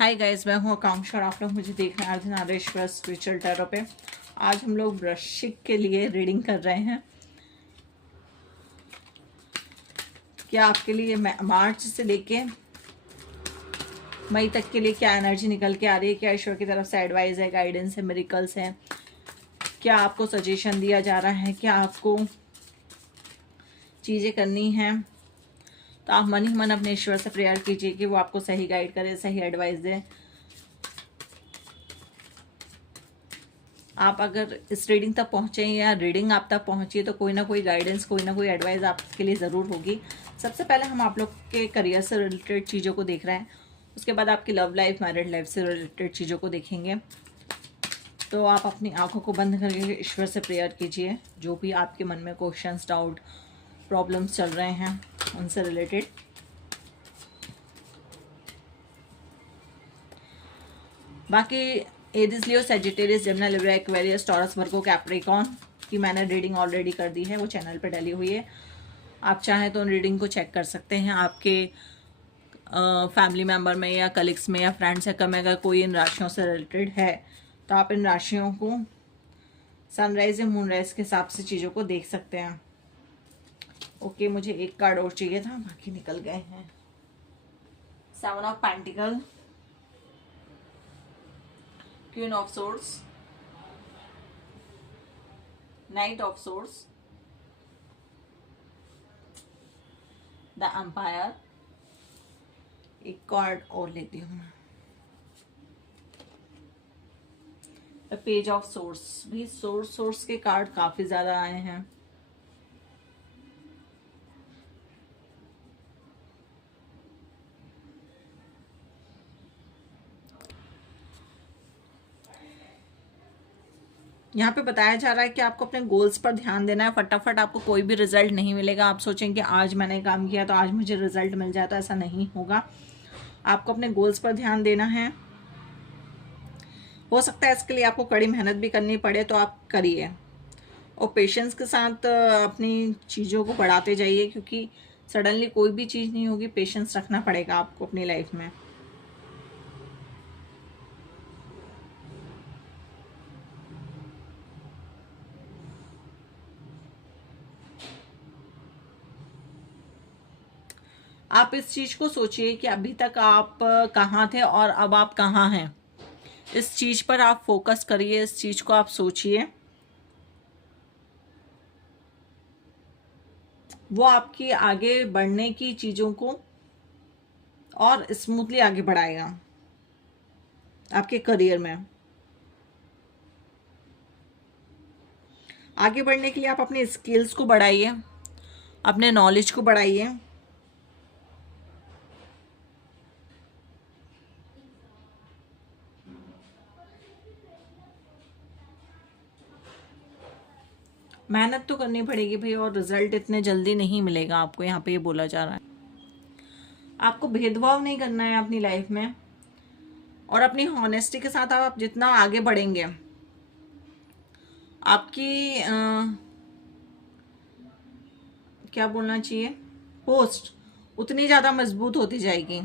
Hi guys, मैं हूँ आकांक्षा और आप लोग मुझे देख रहे हैं अर्धनारीश्वर स्पिरिचुअल टैरो पे। आज हम लोग वृश्चिक के लिए रीडिंग कर रहे हैं। क्या आपके लिए मार्च से लेके मई तक के लिए क्या एनर्जी निकल के आ रही है, क्या ईश्वर की तरफ से एडवाइस है, गाइडेंस है, मिरेकल्स है, क्या आपको सजेशन दिया जा रहा है, क्या आपको चीज़ें करनी हैं। तो आप मन ही मन अपने ईश्वर से प्रेयर कीजिए कि वो आपको सही गाइड करे, सही एडवाइस दे। आप अगर इस रीडिंग तक पहुँचे या रीडिंग आप तक पहुँची तो कोई ना कोई गाइडेंस, कोई ना कोई एडवाइस आपके लिए ज़रूर होगी। सबसे पहले हम आप लोग के करियर से रिलेटेड चीज़ों को देख रहे हैं, उसके बाद आपकी लव लाइफ, मैरिड लाइफ से रिलेटेड चीज़ों को देखेंगे। तो आप अपनी आंखों को बंद करके ईश्वर से प्रेयर कीजिए, जो भी आपके मन में क्वेश्चंस, डाउट, प्रॉब्लम्स चल रहे हैं उनसे रिलेटेड। बाकी Aries, Leo, Sagittarius, Gemini, Libra, Aquarius, Taurus, Virgo, Capricorn की मैंने रीडिंग ऑलरेडी कर दी है, वो चैनल पे डली हुई है। आप चाहें तो उन रीडिंग को चेक कर सकते हैं। आपके फैमिली मेम्बर में या कलीग्स में या फ्रेंड्स सर्कल में अगर कोई इन राशियों से रिलेटेड है तो आप इन राशियों को सनराइज या मूनराइज के हिसाब से चीज़ों को देख सकते हैं। ओके, मुझे एक कार्ड और चाहिए था, बाकी निकल गए हैं। 7 of pentacles, queen of swords, knight of swords, the emperor. एक कार्ड और लेती हूँ, द पेज ऑफ सोर्स। भी सोर्स के कार्ड काफी ज्यादा आए हैं। यहाँ पे बताया जा रहा है कि आपको अपने गोल्स पर ध्यान देना है। फटाफट आपको कोई भी रिजल्ट नहीं मिलेगा। आप सोचेंगे कि आज मैंने काम किया तो आज मुझे रिजल्ट मिल जाता, ऐसा नहीं होगा। आपको अपने गोल्स पर ध्यान देना है। हो सकता है इसके लिए आपको कड़ी मेहनत भी करनी पड़े, तो आप करिए और पेशेंस के साथ अपनी चीज़ों को बढ़ाते जाइए, क्योंकि सडनली कोई भी चीज़ नहीं होगी। पेशेंस रखना पड़ेगा आपको अपनी लाइफ में। आप इस चीज़ को सोचिए कि अभी तक आप कहाँ थे और अब आप कहाँ हैं। इस चीज़ पर आप फोकस करिए, इस चीज़ को आप सोचिए। वो आपकी आगे बढ़ने की चीज़ों को और स्मूथली आगे बढ़ाएगा आपके करियर में। आगे बढ़ने के लिए आप अपने स्किल्स को बढ़ाइए, अपने नॉलेज को बढ़ाइए। मेहनत तो करनी पड़ेगी भाई, और रिजल्ट इतने जल्दी नहीं मिलेगा आपको। यहाँ पे ये बोला जा रहा है आपको भेदभाव नहीं करना है अपनी लाइफ में, और अपनी हॉनेस्टी के साथ आप जितना आगे बढ़ेंगे आपकी क्या बोलना चाहिए, पोस्ट उतनी ज़्यादा मजबूत होती जाएगी।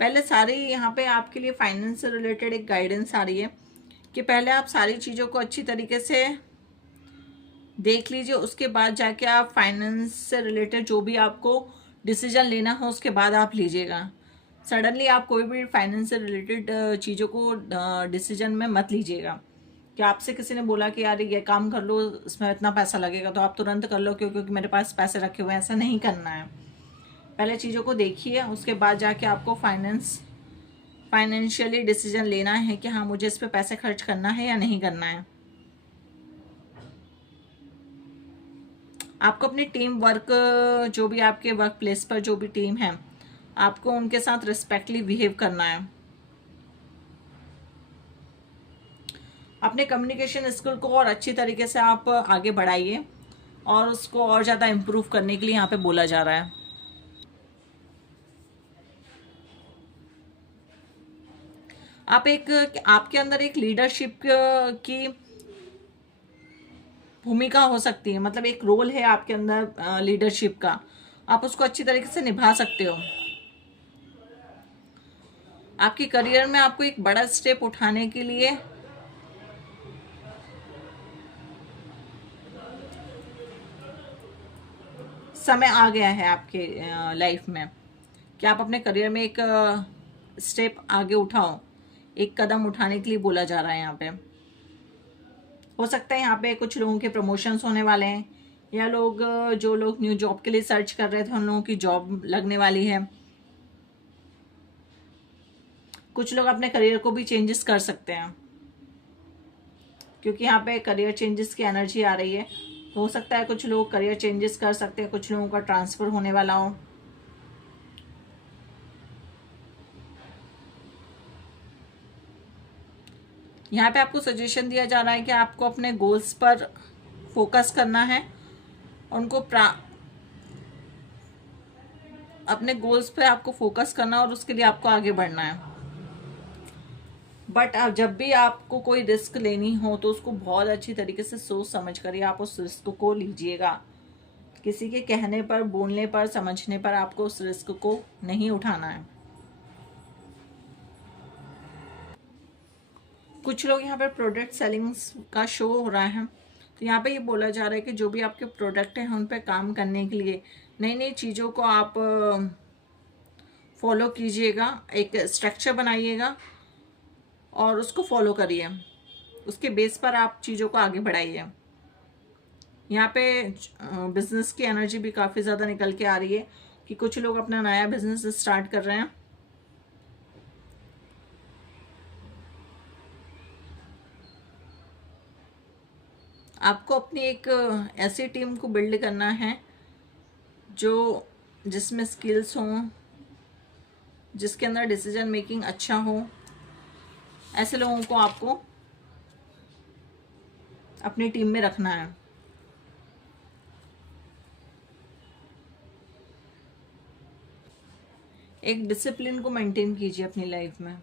पहले सारी यहाँ पे आपके लिए फाइनेंस से रिलेटेड एक गाइडेंस आ रही है कि पहले आप सारी चीज़ों को अच्छी तरीके से देख लीजिए, उसके बाद जाके आप फाइनेंस से रिलेटेड जो भी आपको डिसीजन लेना हो उसके बाद आप लीजिएगा। सडनली आप कोई भी फाइनेंस से रिलेटेड चीज़ों को डिसीजन में मत लीजिएगा कि आपसे किसी ने बोला कि यार ये काम कर लो, इसमें इतना पैसा लगेगा, तो आप तुरंत कर लो क्योंकि मेरे पास पैसे रखे हुए हैं। ऐसा नहीं करना है। पहले चीज़ों को देखिए, उसके बाद जाके आपको फाइनेंशियली डिसीजन लेना है कि हाँ मुझे इस पे पैसे खर्च करना है या नहीं करना है। आपको अपनी टीम वर्क, जो भी आपके वर्क प्लेस पर जो भी टीम है, आपको उनके साथ रिस्पेक्टली बिहेव करना है। अपने कम्युनिकेशन स्किल को और अच्छी तरीके से आप आगे बढ़ाइए, और उसको और ज़्यादा इम्प्रूव करने के लिए यहाँ पे बोला जा रहा है। आप आपके अंदर एक लीडरशिप की भूमिका हो सकती है, मतलब एक रोल है आपके अंदर लीडरशिप का, आप उसको अच्छी तरीके से निभा सकते हो। आपके करियर में आपको एक बड़ा स्टेप उठाने के लिए समय आ गया है आपके लाइफ में कि आप अपने करियर में एक स्टेप आगे उठाओ। एक कदम उठाने के लिए बोला जा रहा है यहाँ पे। हो सकता है यहाँ पे कुछ लोगों के प्रमोशंस होने वाले हैं, या लोग जो लोग न्यू जॉब के लिए सर्च कर रहे थे उन लोगों की जॉब लगने वाली है। कुछ लोग अपने करियर को भी चेंजेस कर सकते हैं, क्योंकि यहाँ पे करियर चेंजेस की एनर्जी आ रही है। हो सकता है कुछ लोग करियर चेंजेस कर सकते हैं, कुछ लोगों का ट्रांसफर होने वाला हो। यहाँ पे आपको सजेशन दिया जा रहा है कि आपको अपने गोल्स पर फोकस करना है, उनको अपने गोल्स पे आपको फोकस करना और उसके लिए आपको आगे बढ़ना है। बट अब जब भी आपको कोई रिस्क लेनी हो तो उसको बहुत अच्छी तरीके से सोच समझ कर ही आप उस रिस्क को लीजिएगा। किसी के कहने पर, बोलने पर, समझने पर आपको उस रिस्क को नहीं उठाना है। कुछ लोग यहाँ पर प्रोडक्ट सेलिंग्स का शो हो रहा है, तो यहाँ पे ये बोला जा रहा है कि जो भी आपके प्रोडक्ट हैं उन पर काम करने के लिए नई नई चीज़ों को आप फॉलो कीजिएगा, एक स्ट्रक्चर बनाइएगा और उसको फॉलो करिए। उसके बेस पर आप चीज़ों को आगे बढ़ाइए। यहाँ पे बिजनेस की एनर्जी भी काफ़ी ज़्यादा निकल के आ रही है कि कुछ लोग अपना नया बिजनेस स्टार्ट कर रहे हैं। आपको अपनी एक ऐसी टीम को बिल्ड करना है जिसमें स्किल्स हों, जिसके अंदर डिसीजन मेकिंग अच्छा हो। ऐसे लोगों को आपको अपनी टीम में रखना है। एक डिसिप्लिन को मेंटेन कीजिए अपनी लाइफ में।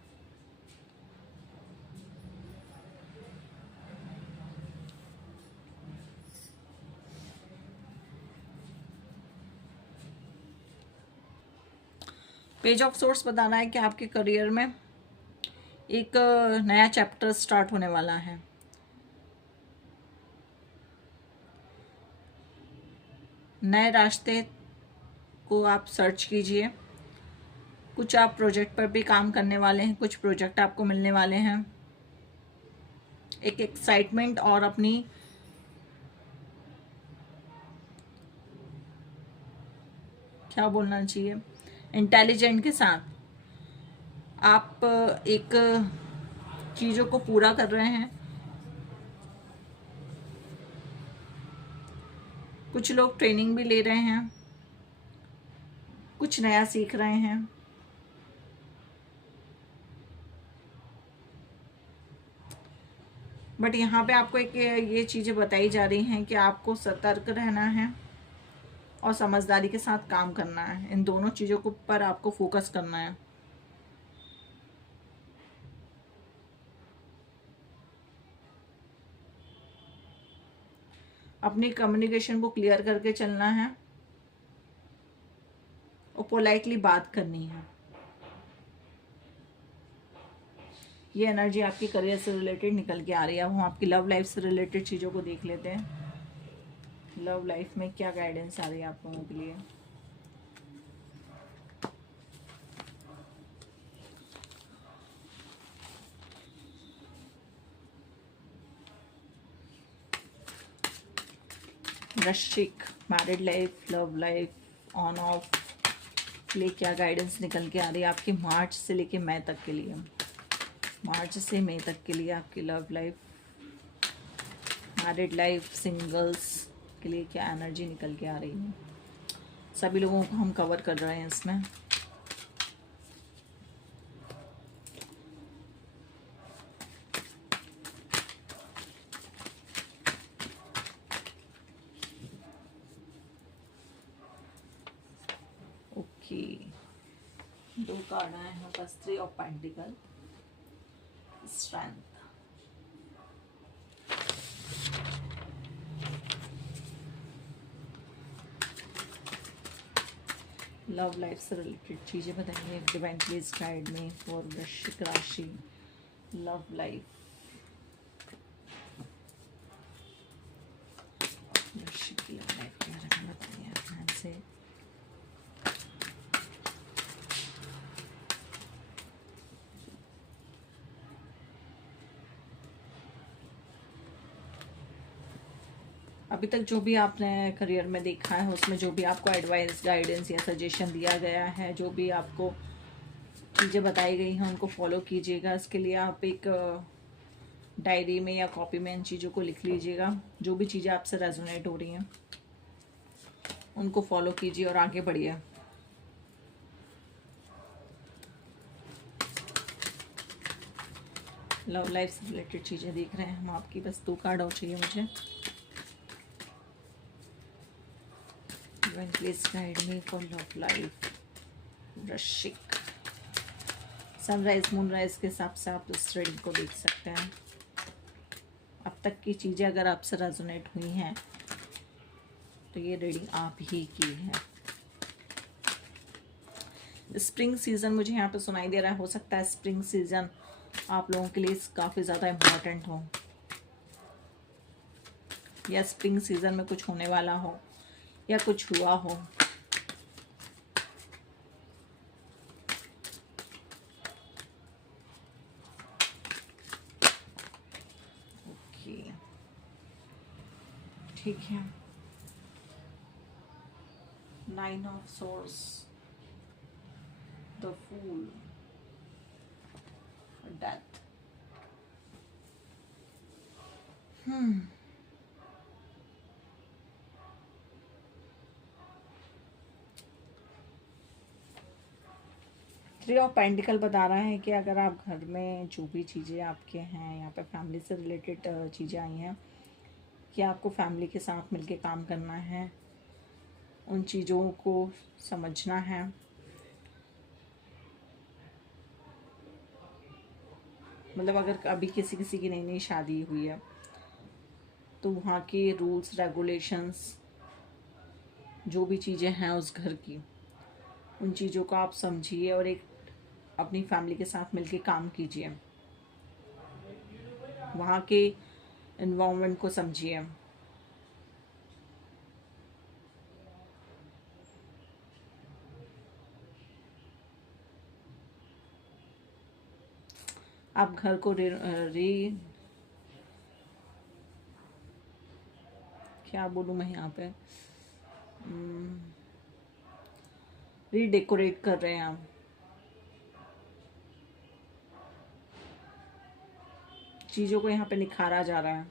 पेज ऑफ सोर्स बताना है कि आपके करियर में एक नया चैप्टर स्टार्ट होने वाला है। नए रास्ते को आप सर्च कीजिए। कुछ आप प्रोजेक्ट पर भी काम करने वाले हैं, कुछ प्रोजेक्ट आपको मिलने वाले हैं। एक एक्साइटमेंट और अपनी क्या बोलना चाहिए, इंटेलिजेंट के साथ आप एक चीज़ों को पूरा कर रहे हैं। कुछ लोग ट्रेनिंग भी ले रहे हैं, कुछ नया सीख रहे हैं। बट यहाँ पे आपको एक ये चीज़ें बताई जा रही हैं कि आपको सतर्क रहना है और समझदारी के साथ काम करना है। इन दोनों चीज़ों को पर आपको फोकस करना है। अपनी कम्युनिकेशन को क्लियर करके चलना है और पोलाइटली बात करनी है। ये एनर्जी आपकी करियर से रिलेटेड निकल के आ रही है। अब हम आपकी लव लाइफ से रिलेटेड चीज़ों को देख लेते हैं। लव लाइफ में क्या गाइडेंस आ रही है आप लोगों के लिए। वृश्चिक, married life, love life, on off के लिए क्या गाइडेंस निकल के आ रही है आपकी मार्च से लेके मई तक के लिए। मार्च से मई तक के लिए आपकी love life, married life, singles के लिए क्या एनर्जी निकल के आ रही है। सभी लोगों को हम कवर कर रहे हैं इसमें। ओके, दो कार्ड आए हैं बस, 3 of pentacle, strength. Love life से रिलेटेड चीज़ें बताइए डिवाइन प्लीज गाइड में फॉर वृश्चिक राशि। लव लाइफ, वृश्चिक की लव लाइफ के बारे में बताइए ध्यान से। अभी तक जो भी आपने करियर में देखा है उसमें जो भी आपको एडवाइस गाइडेंस या सजेशन दिया गया है, जो भी आपको चीज़ें बताई गई हैं उनको फॉलो कीजिएगा। इसके लिए आप एक डायरी में या कॉपी में इन चीज़ों को लिख लीजिएगा। जो भी चीज़ें आपसे रेजोनेट हो रही हैं उनको फॉलो कीजिए और आगे बढ़िए। लव लाइफ से रिलेटेड चीज़ें देख रहे हैं हम आपकी, बस 2 कार्ड और चाहिए मुझे। Please guide me for love life वृश्चिक। सनराइज मूनराइज के हिसाब से आप इस रीडिंग को देख सकते हैं। अब तक की चीज़ें अगर आपसे रेजोनेट हुई हैं तो ये रीडिंग आप ही की है। स्प्रिंग सीजन मुझे यहाँ पे सुनाई दे रहा है। हो सकता है स्प्रिंग सीजन आप लोगों के लिए काफ़ी ज़्यादा इम्पोर्टेंट हो, या स्प्रिंग सीजन में कुछ होने वाला हो या कुछ हुआ हो। ओके ठीक है। 9 of swords, the fool, death. Three of pentacles बता रहा है कि अगर आप घर में जो भी चीज़ें आपके हैं, यहाँ पे फैमिली से रिलेटेड चीज़ें आई हैं कि आपको फैमिली के साथ मिलके काम करना है, उन चीज़ों को समझना है। मतलब अगर अभी किसी किसी की नई नई शादी हुई है तो वहाँ के रूल्स रेगुलेशंस, जो भी चीज़ें हैं उस घर की, उन चीज़ों को आप समझिए और एक अपनी फैमिली के साथ मिलके काम कीजिए। वहाँ के एनवायरनमेंट को समझिए। आप घर को क्या बोलूँ मैं यहाँ पे, रीडेकोरेट कर रहे हैं आप। चीज़ों को यहाँ पे निखारा जा रहा है।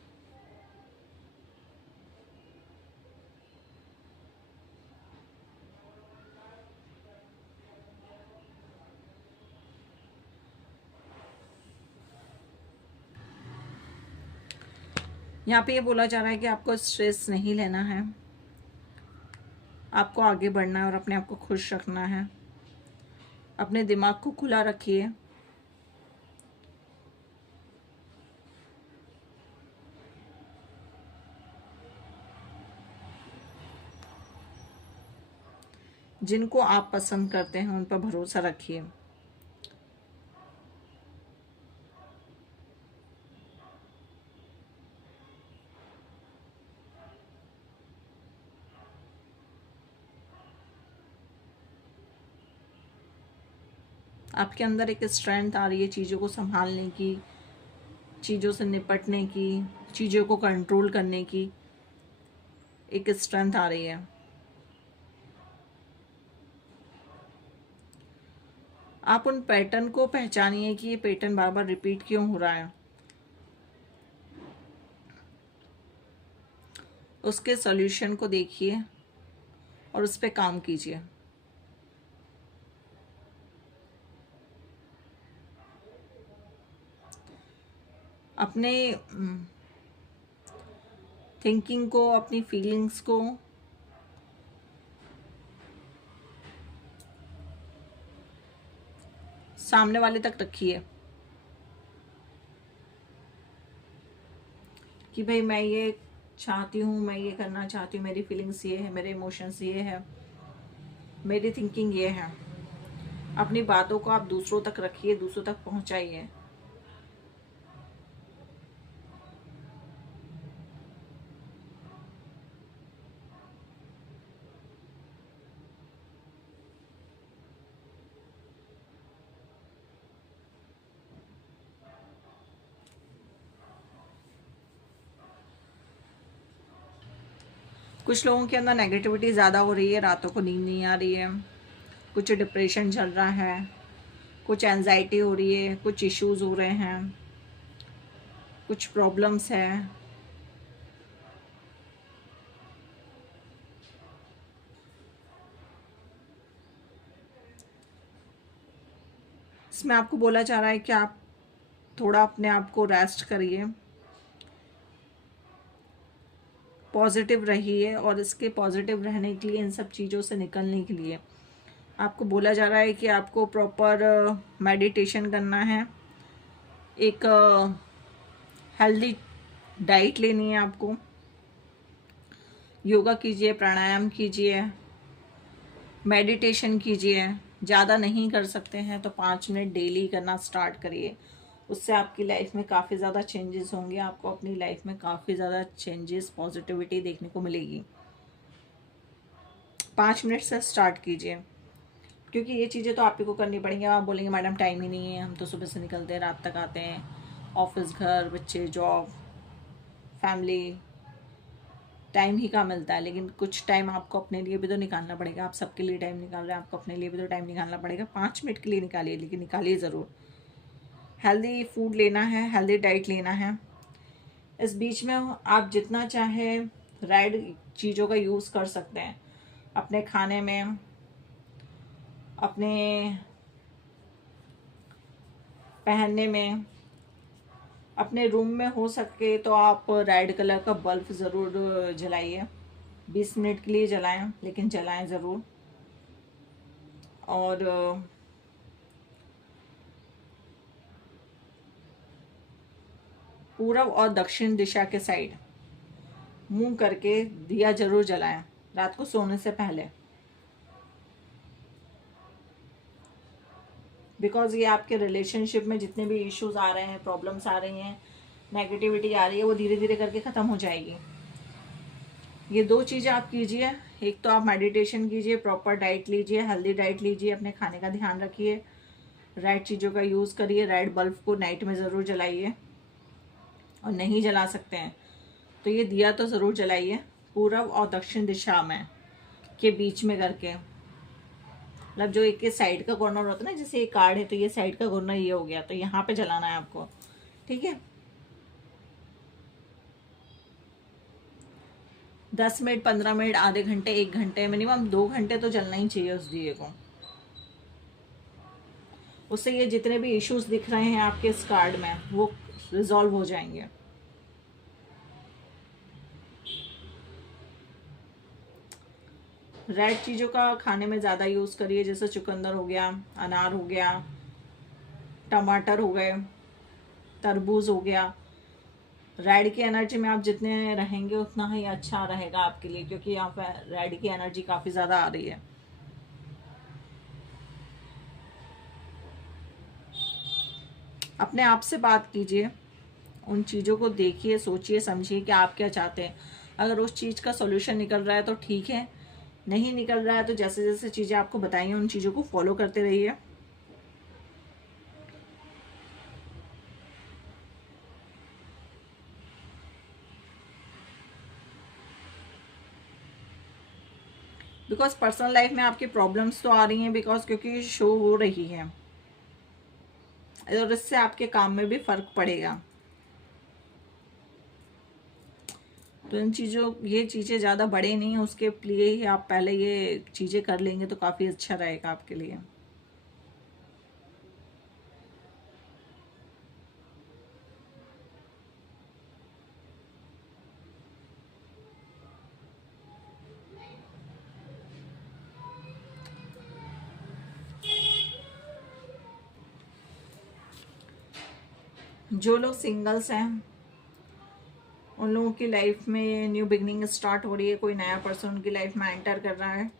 यहाँ पे ये बोला जा रहा है कि आपको स्ट्रेस नहीं लेना है, आपको आगे बढ़ना है और अपने आप को खुश रखना है। अपने दिमाग को खुला रखिए। जिनको आप पसंद करते हैं उन पर भरोसा रखिए। आपके अंदर एक स्ट्रेंथ आ रही है चीज़ों को संभालने की, चीज़ों से निपटने की, चीज़ों को कंट्रोल करने की एक स्ट्रेंथ आ रही है। आप उन पैटर्न को पहचानिए कि ये पैटर्न बार बार रिपीट क्यों हो रहा है, उसके सॉल्यूशन को देखिए और उस पर काम कीजिए। अपने थिंकिंग को, अपनी फीलिंग्स को सामने वाले तक रखिए कि भाई मैं ये चाहती हूँ, मैं ये करना चाहती हूँ, मेरी फीलिंग्स ये है, मेरे इमोशंस ये है। मेरी थिंकिंग ये है, अपनी बातों को आप दूसरों तक रखिए, दूसरों तक पहुंचाइए। कुछ लोगों के अंदर नेगेटिविटी ज़्यादा हो रही है, रातों को नींद नहीं आ रही है, कुछ डिप्रेशन चल रहा है, कुछ एंजाइटी हो रही है, कुछ इश्यूज हो रहे हैं, कुछ प्रॉब्लम्स हैं। इसमें आपको बोला जा रहा है कि आप थोड़ा अपने आप को रेस्ट करिए, पॉजिटिव रहिए, और इसके पॉजिटिव रहने के लिए, इन सब चीज़ों से निकलने के लिए आपको बोला जा रहा है कि आपको प्रॉपर मेडिटेशन करना है, एक हेल्दी डाइट लेनी है आपको, योगा कीजिए, प्राणायाम कीजिए, मेडिटेशन कीजिए। ज़्यादा नहीं कर सकते हैं तो 5 मिनट डेली करना स्टार्ट करिए। उससे आपकी लाइफ में काफ़ी ज़्यादा चेंजेस होंगे, आपको अपनी लाइफ में काफ़ी ज़्यादा चेंजेस, पॉजिटिविटी देखने को मिलेगी। 5 मिनट से स्टार्ट कीजिए, क्योंकि ये चीज़ें तो आप ही को करनी पड़ेंगी। आप बोलेंगे मैडम टाइम ही नहीं है, हम तो सुबह से निकलते हैं, रात तक आते हैं, ऑफिस, घर, बच्चे, जॉब, फैमिली, टाइम ही कहाँ मिलता है। लेकिन कुछ टाइम आपको अपने लिए भी तो निकालना पड़ेगा। आप सबके लिए टाइम निकाल रहे हैं, आपको अपने लिए भी तो टाइम निकालना पड़ेगा। 5 मिनट के लिए निकालिए, लेकिन निकालिए ज़रूर। हेल्दी फूड लेना है, हेल्दी डाइट लेना है। इस बीच में आप जितना चाहे राइड चीज़ों का यूज़ कर सकते हैं अपने खाने में, अपने पहनने में। अपने रूम में हो सके तो आप रेड कलर का बल्ब ज़रूर जलाइए, 20 मिनट के लिए जलाएं, लेकिन जलाएं ज़रूर। और पूरब और दक्षिण दिशा के साइड मुंह करके दिया ज़रूर जलाएं रात को सोने से पहले, बिकॉज ये आपके रिलेशनशिप में जितने भी इश्यूज आ रहे हैं, प्रॉब्लम्स आ रही हैं, नेगेटिविटी आ रही है, वो धीरे धीरे करके ख़त्म हो जाएगी। ये 2 चीज़ें आप कीजिए। एक तो आप मेडिटेशन कीजिए, प्रॉपर डाइट लीजिए, हेल्दी डाइट लीजिए, अपने खाने का ध्यान रखिए, राइट चीज़ों का यूज़ करिए, राइट बल्ब को नाइट में ज़रूर जलाइए, और नहीं जला सकते हैं तो ये दिया तो ज़रूर जलाइए, पूरब और दक्षिण दिशा में के बीच में करके। मतलब जो एक साइड का कॉर्नर होता है ना, जैसे ये कार्ड है तो ये साइड का कॉर्नर ये हो गया, तो यहाँ पे जलाना है आपको, ठीक है। 10 मिनट, 15 मिनट, आधे घंटे, 1 घंटे, मिनिमम 2 घंटे तो जलना ही चाहिए उस दिए को। उससे ये जितने भी इश्यूज दिख रहे हैं आपके इस कार्ड में, वो रिजॉल्व हो जाएंगे। रेड चीज़ों का खाने में ज़्यादा यूज़ करिए, जैसे चुकंदर हो गया, अनार हो गया, टमाटर हो गए, तरबूज हो गया। रेड की एनर्जी में आप जितने रहेंगे उतना ही अच्छा रहेगा आपके लिए, क्योंकि यहाँ पर रेड की एनर्जी काफ़ी ज़्यादा आ रही है। अपने आप से बात कीजिए, उन चीज़ों को देखिए, सोचिए, समझिए कि आप क्या चाहते हैं। अगर उस चीज़ का सॉल्यूशन निकल रहा है तो ठीक है, नहीं निकल रहा है तो जैसे जैसे चीज़ें आपको बताई हैं उन चीज़ों को फॉलो करते रहिए। बिकॉज पर्सनल लाइफ में आपकी प्रॉब्लम्स तो आ रही हैं, बिकॉज क्योंकि शो हो रही है, और इससे आपके काम में भी फ़र्क पड़ेगा। तो ये चीज़ें ज़्यादा बड़े नहीं हैं, उसके लिए ही आप पहले ये चीज़ें कर लेंगे तो काफ़ी अच्छा रहेगा आपके लिए। जो लोग सिंगल्स हैं उन लोगों की लाइफ में न्यू बिगनिंग स्टार्ट हो रही है, कोई नया पर्सन उनकी लाइफ में एंटर कर रहा है।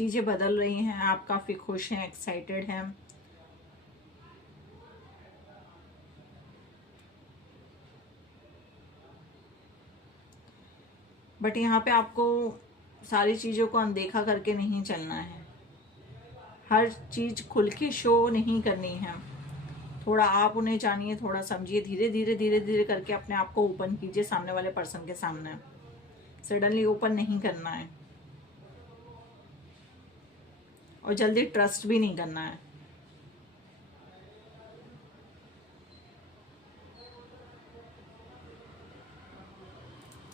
चीज़ें बदल रही हैं, आप काफ़ी खुश हैं, एक्साइटेड हैं। बट यहाँ पे आपको सारी चीज़ों को अनदेखा करके नहीं चलना है, हर चीज़ खुल के शो नहीं करनी है। थोड़ा आप उन्हें जानिए, थोड़ा समझिए, धीरे धीरे धीरे धीरे करके अपने आप को ओपन कीजिए सामने वाले पर्सन के सामने। सडनली ओपन नहीं करना है और जल्दी ट्रस्ट भी नहीं करना है।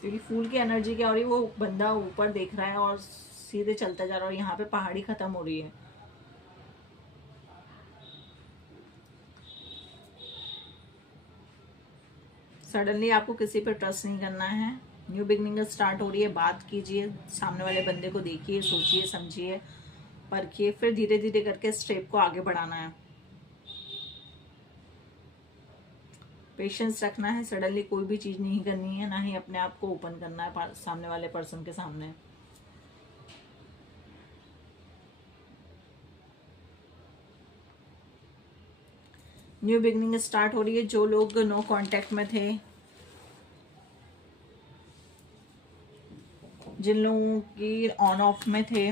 क्योंकि फूल की एनर्जी क्या हो रही है, वो बंदा ऊपर देख रहा है और सीधे चलता जा रहा है, और यहाँ पे पहाड़ी खत्म हो रही है। सडनली आपको किसी पर ट्रस्ट नहीं करना है। न्यू बिगनिंग स्टार्ट हो रही है, बात कीजिए, सामने वाले बंदे को देखिए, सोचिए, समझिए, परखिए, फिर धीरे धीरे करके स्टेप को आगे बढ़ाना है। पेशेंस रखना है, सडनली कोई भी चीज़ नहीं करनी है, ना ही अपने आप को ओपन करना है सामने वाले पर्सन के सामने। न्यू बिगनिंग स्टार्ट हो रही है। जो लोग नो कांटेक्ट में थे, जिन लोगों की ऑन ऑफ में थे,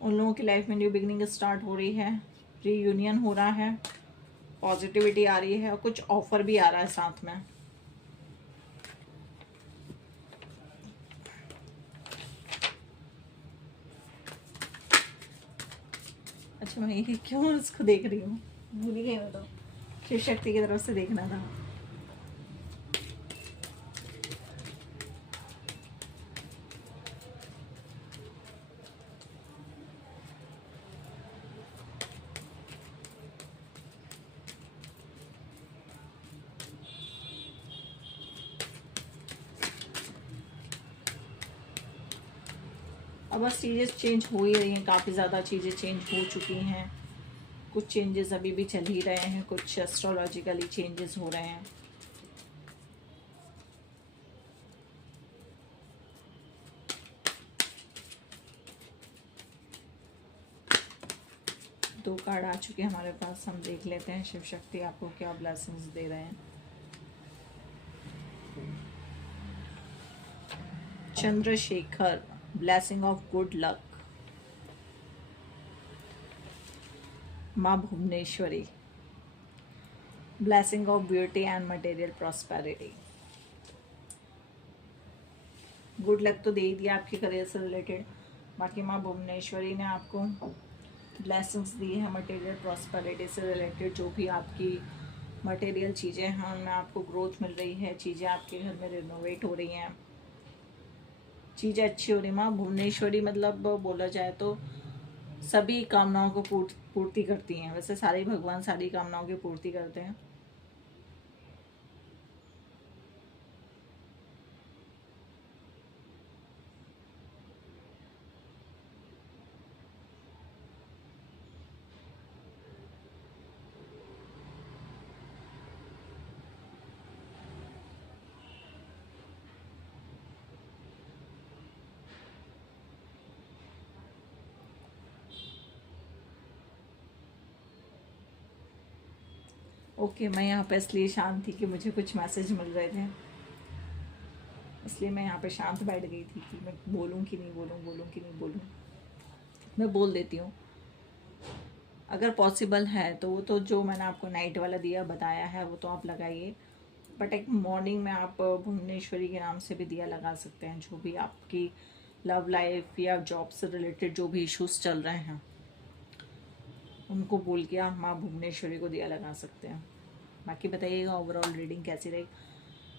उन लोगों की लाइफ में न्यू बिगनिंग स्टार्ट हो रही है। रीयूनियन हो रहा है, पॉजिटिविटी आ रही है और कुछ ऑफर भी आ रहा है साथ में। अच्छा, मैं ये क्यों उसको देख रही हूँ, भूल ही गई मैं तो। शिव शक्ति की तरफ से देखना था। अब बस चीज़ें चेंज हो ही रही हैं, काफ़ी ज़्यादा चीज़ें चेंज हो चुकी हैं। कुछ चेंजेस अभी भी चल ही रहे हैं, कुछ एस्ट्रोलॉजिकली चेंजेस हो रहे हैं। दो कार्ड आ चुके हैं हमारे पास, हम देख लेते हैं शिव शक्ति आपको क्या ब्लेसिंग्स दे रहे हैं। Chandrashekhar, blessing of good luck. माँ Bhuvaneshwari, blessing of beauty and material prosperity. Good luck तो दे ही दिया आपके करियर से रिलेटेड, बाकी माँ भुवनेश्वरी ने आपको ब्लेसिंग्स दी है मटेरियल प्रॉस्पेरिटी से रिलेटेड। जो भी आपकी मटेरियल चीज़ें हैं उनमें आपको ग्रोथ मिल रही है, चीज़ें आपके घर में रिनोवेट हो रही हैं, चीज़ें अच्छी हो रही। माँ भुवनेश्वरी मतलब बोला जाए तो सभी कामनाओं को पूर्ति करती हैं। वैसे सारे भगवान सारी कामनाओं की पूर्ति करते हैं। ओके, मैं यहाँ पे इसलिए शांत थी कि मुझे कुछ मैसेज मिल रहे थे, इसलिए मैं यहाँ पे शांत बैठ गई थी कि मैं बोलूँ कि नहीं बोलूँ, बोलूँ कि नहीं बोलूँ। मैं बोल देती हूँ अगर पॉसिबल है तो। वो तो जो मैंने आपको नाइट वाला दिया बताया है वो तो आप लगाइए, बट एक मॉर्निंग में आप भुवनेश्वरी के नाम से भी दिया लगा सकते हैं। जो भी आपकी लव लाइफ या जॉब से रिलेटेड जो भी इश्यूज चल रहे हैं उनको बोल के आप माँ भुवनेश्वरी को दिया लगा सकते हैं। बाकी बताइएगा ओवरऑल रीडिंग कैसी रही।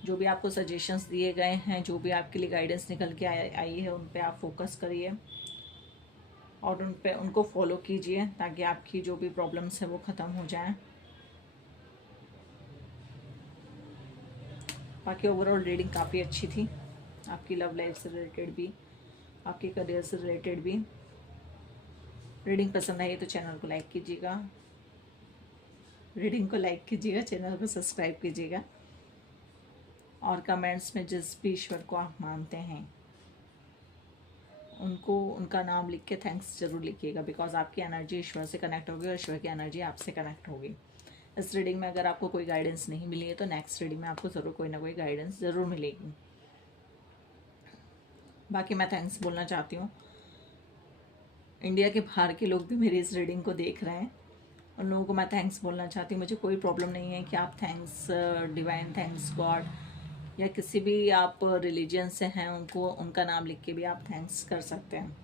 जो भी आपको सजेशंस दिए गए हैं, जो भी आपके लिए गाइडेंस निकल के आई है, उन पे आप फोकस करिए और उनको फॉलो कीजिए ताकि आपकी जो भी प्रॉब्लम्स हैं वो ख़त्म हो जाएं। बाकी ओवरऑल रीडिंग काफ़ी अच्छी थी, आपकी लव लाइफ से रिलेटेड भी, आपके करियर से रिलेटेड भी। रीडिंग पसंद आई तो चैनल को लाइक कीजिएगा, रीडिंग को लाइक कीजिएगा, चैनल को सब्सक्राइब कीजिएगा और कमेंट्स में जिस भी ईश्वर को आप मानते हैं उनको उनका नाम लिख के थैंक्स जरूर लिखिएगा, बिकॉज आपकी एनर्जी ईश्वर से कनेक्ट होगी और ईश्वर की एनर्जी आपसे कनेक्ट होगी। इस रीडिंग में अगर आपको कोई गाइडेंस नहीं मिली है तो नेक्स्ट रीडिंग में आपको ज़रूर कोई ना कोई गाइडेंस ज़रूर मिलेगी। बाकी मैं थैंक्स बोलना चाहती हूँ, इंडिया के बाहर के लोग भी मेरी इस रीडिंग को देख रहे हैं, उन लोगों को मैं थैंक्स बोलना चाहती हूँ। मुझे कोई प्रॉब्लम नहीं है कि आप थैंक्स डिवाइन, थैंक्स गॉड, या किसी भी आप रिलीजन से हैं उनको उनका नाम लिख के भी आप थैंक्स कर सकते हैं।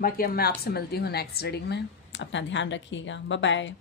बाकी अब मैं आपसे मिलती हूँ नेक्स्ट रीडिंग में। अपना ध्यान रखिएगा। Bye bye.